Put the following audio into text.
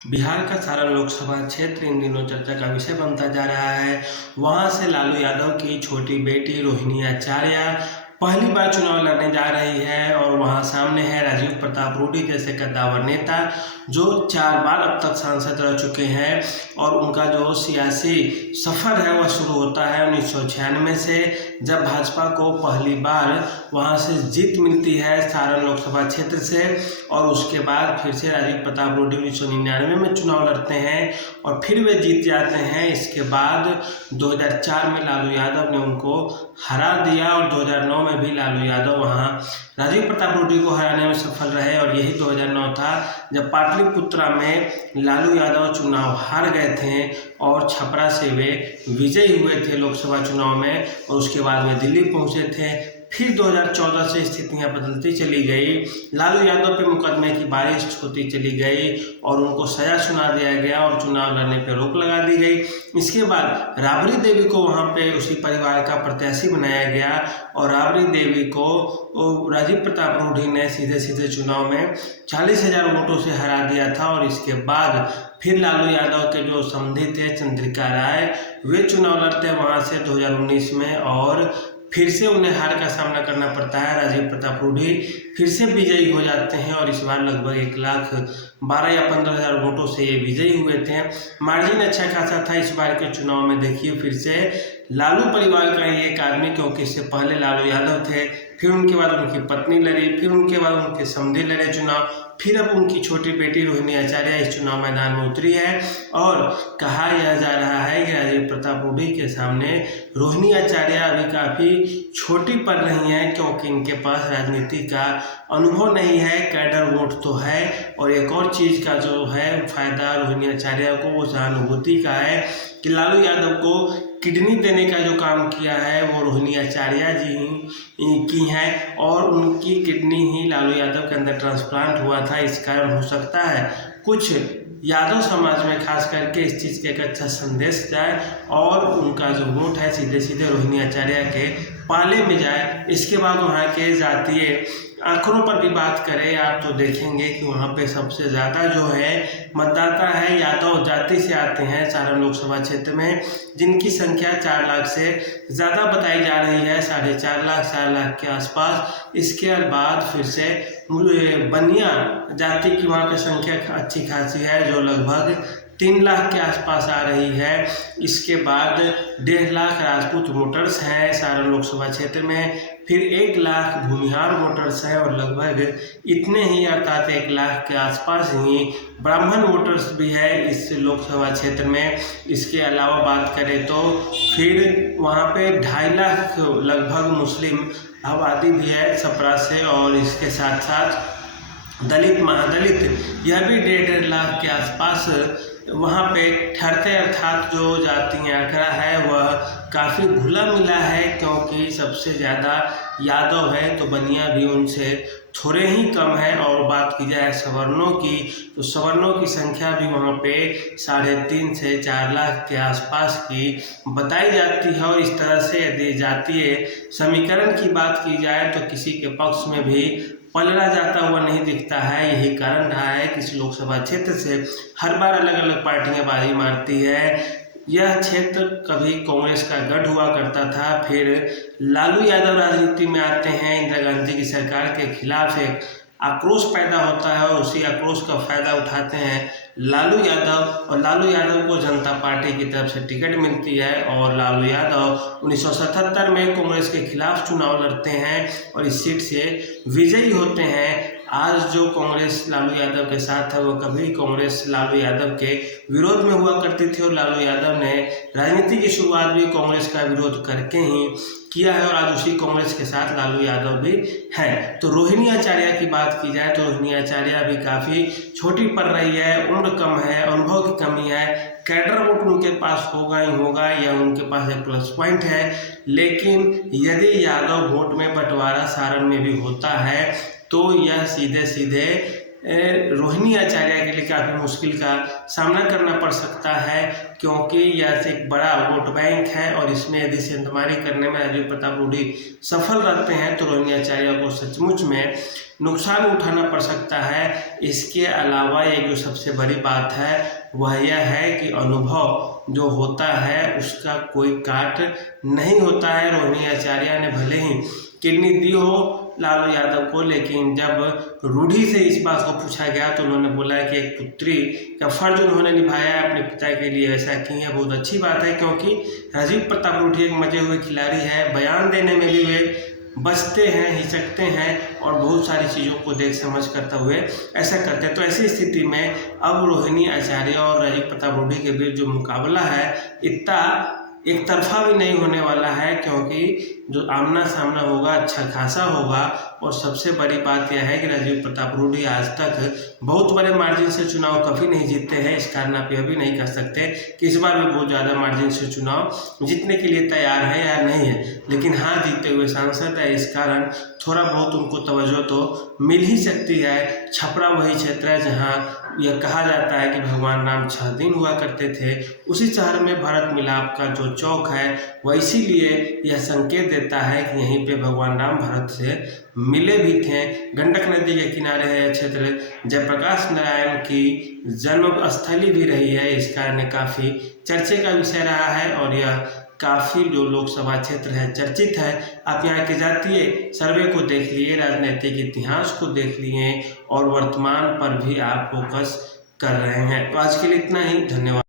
बिहार का सारा लोकसभा क्षेत्र इन दिनों चर्चा का विषय बनता जा रहा है। वहां से लालू यादव की छोटी बेटी रोहिणी आचार्य पहली बार चुनाव लड़ने जा रही है और वहां सामने है राजीव प्रताप रूडी जैसे कद्दावर नेता जो 4 बार अब तक सांसद रह चुके हैं और उनका जो सियासी सफर है वह शुरू होता है 1996 से, जब भाजपा को पहली बार वहां से जीत मिलती है सारण लोकसभा क्षेत्र से। और उसके बाद फिर से राजीव प्रताप रूडी 1999 में चुनाव लड़ते हैं और फिर वे जीत जाते हैं। इसके बाद 2004 में लालू यादव ने उनको हरा दिया और 2009 में भी लालू यादव वहां राजीव प्रताप रूडी को हराने में सफल रहे। और यही 2009 था जब पाटलिपुत्रा में लालू यादव चुनाव हार गए थे और छपरा से वे विजयी हुए थे लोकसभा चुनाव में, और उसके बाद वे दिल्ली पहुंचे थे। फिर 2014 से स्थितियां बदलती चली गई, लालू यादव पे मुकदमे की बारिश होती चली गई और उनको सजा सुना दिया गया और चुनाव लड़ने पर रोक लगा दी गई। इसके बाद राबड़ी देवी को वहां पे उसी परिवार का प्रत्याशी बनाया गया और राबड़ी देवी को राजीव प्रताप रूडी ने सीधे सीधे चुनाव में 40,000 वोटों से हरा दिया था। और इसके बाद फिर लालू यादव के जो समधी थे चंद्रिका राय, वे चुनाव लड़ते हैं वहां से 2019 में और फिर से उन्हें हार का सामना करना पड़ता है। राजीव प्रताप रूडी फिर से विजयी हो जाते हैं और इस बार लगभग 1,12,000 या 15,000 वोटों से ये विजयी हुए थे। मार्जिन अच्छा खासा था इस बार के चुनाव में। देखिए फिर से लालू परिवार का ही एक आदमी, क्योंकि इससे पहले लालू यादव थे, फिर उनके बाद उनकी पत्नी लड़ी, फिर उनके बाद उनके समधी लड़े चुनाव, फिर अब उनकी छोटी बेटी रोहिणी आचार्य इस चुनाव मैदान में उतरी है। और कहा यह जा रहा है कि राजीव प्रताप रूडी के सामने रोहिणी आचार्य अभी काफ़ी छोटी पड़ रही हैं, क्योंकि इनके पास राजनीति का अनुभव नहीं है, कैडर वोट तो है। और एक और चीज़ का जो है फायदा रोहिणी आचार्य को वो सहानुभूति का है कि लालू यादव को किडनी देने का जो काम किया है वो रोहिणी आचार्य जी ही की हैं और उनकी किडनी ही लालू यादव के अंदर ट्रांसप्लांट हुआ था। इस कारण हो सकता है कुछ यादव समाज में खास करके इस चीज़ का एक अच्छा संदेश जाए और उनका जो वोट है सीधे सीधे रोहिणी आचार्य के पाले में जाए। इसके बाद वहाँ के जातीय आंकड़ों पर भी बात करें आप तो देखेंगे कि वहाँ पे सबसे ज़्यादा जो है मतदाता है यादव जाति से आते हैं सारण लोकसभा क्षेत्र में, जिनकी संख्या 4 लाख से ज़्यादा बताई जा रही है, 4.5 लाख 4 लाख के आसपास। इसके बाद फिर से बनिया जाति की वहाँ की संख्या अच्छी खासी है जो लगभग 3 लाख के आसपास आ रही है। इसके बाद 1.5 लाख राजपूत वोटर्स हैं सारण लोकसभा क्षेत्र में, फिर 1 लाख भूमिहार वोटर्स हैं और लगभग इतने ही अर्थात 1 लाख के आसपास ही ब्राह्मण वोटर्स भी है इस लोकसभा क्षेत्र में। इसके अलावा बात करें तो फिर वहाँ पे 2.5 लाख लगभग मुस्लिम आबादी भी है छपरा से, और इसके साथ साथ दलित महादलित यह भी 1.5 लाख के आसपास वहाँ पे ठहरते, अर्थात जो जातीय आंकड़ा है वह काफ़ी घुला मिला है, क्योंकि सबसे ज़्यादा यादव है तो बनिया भी उनसे थोड़े ही कम है। और बात की जाए सवर्णों की तो सवर्णों की संख्या भी वहाँ पे 3.5 से 4 लाख के आसपास की बताई जाती है। और इस तरह से यदि जातीय समीकरण की बात की जाए तो किसी के पक्ष में भी पलड़ा जाता हुआ नहीं दिखता है। यही कारण रहा है कि इस लोकसभा क्षेत्र से हर बार अलग अलग पार्टियां बाजी मारती है। यह क्षेत्र कभी कांग्रेस का गढ़ हुआ करता था, फिर लालू यादव राजनीति में आते हैं, इंदिरा गांधी की सरकार के खिलाफ एक आक्रोश पैदा होता है और उसी आक्रोश का फायदा उठाते हैं लालू यादव, और लालू यादव को जनता पार्टी की तरफ से टिकट मिलती है और लालू यादव 1977 में कांग्रेस के खिलाफ चुनाव लड़ते हैं और इस सीट से विजयी होते हैं। आज जो कांग्रेस लालू यादव के साथ है वो कभी कांग्रेस लालू यादव के विरोध में हुआ करती थी और लालू यादव ने राजनीति की शुरुआत भी कांग्रेस का विरोध करके ही किया है और आज उसी कांग्रेस के साथ लालू यादव भी है। तो रोहिणी आचार्य की बात की जाए तो रोहिणी आचार्य भी काफ़ी छोटी पड़ रही है, उम्र कम है, अनुभव की कमी है, कैडर वोट उनके पास होगा ही होगा या उनके पास एक प्लस पॉइंट है। लेकिन यदि यादव वोट में बंटवारा सारण में भी होता है तो यह सीधे सीधे रोहिणी आचार्य के लिए काफ़ी मुश्किल का सामना करना पड़ सकता है, क्योंकि यह एक बड़ा वोट बैंक है और इसमें यदि सेंधमारी करने में राजीव प्रताप रूडी सफल रहते हैं तो रोहिणी आचार्य को सचमुच में नुकसान उठाना पड़ सकता है। इसके अलावा एक जो सबसे बड़ी बात है वह यह है कि अनुभव जो होता है उसका कोई काट नहीं होता है। रोहिणी आचार्य ने भले ही किडनी दी हो लालू यादव को, लेकिन जब रूढ़ी से इस बात को पूछा गया तो उन्होंने बोला कि एक पुत्री का फर्ज उन्होंने निभाया है, अपने पिता के लिए ऐसा की है। बहुत अच्छी बात है, क्योंकि राजीव प्रताप रूढ़ी एक मजे हुए खिलाड़ी है। बयान देने में भी वे बचते हैं, हिचकते हैं और बहुत सारी चीज़ों को देख समझ करते हुए ऐसा करते हैं। तो ऐसी स्थिति में अब रोहिणी आचार्य और राजीव प्रताप रूढ़ी के बीच जो मुकाबला है इतना एक तरफा भी नहीं होने वाला है, क्योंकि जो आमना सामना होगा अच्छा खासा होगा। और सबसे बड़ी बात यह है कि राजीव प्रताप रूढ़ी आज तक बहुत बड़े मार्जिन से चुनाव कभी नहीं जीते हैं। इस कारण आप यह भी नहीं कह सकते कि इस बार भी बहुत ज़्यादा मार्जिन से चुनाव जीतने के लिए तैयार है या नहीं है, लेकिन हाँ जीते हुए सांसद है, इस कारण थोड़ा बहुत उनको तवज्जो तो मिल ही सकती है। छपरा वही क्षेत्र है जहाँ यह कहा जाता है कि भगवान राम 6 दिन हुआ करते थे। उसी शहर में भरत मिलाप का जो चौक है वह इसीलिए यह संकेत देता है कि यहीं पे भगवान राम भरत से मिले भी थे। गंडक नदी के किनारे है यह क्षेत्र, जयप्रकाश नारायण की जन्म स्थली भी रही है। इस कारण काफ़ी चर्चे का विषय रहा है और यह काफ़ी जो लोकसभा क्षेत्र है चर्चित है। आप यहाँ के जातीय सर्वे को देख लिए, राजनीतिक इतिहास को देख लिए और वर्तमान पर भी आप फोकस कर रहे हैं। तो आज के लिए इतना ही, धन्यवाद।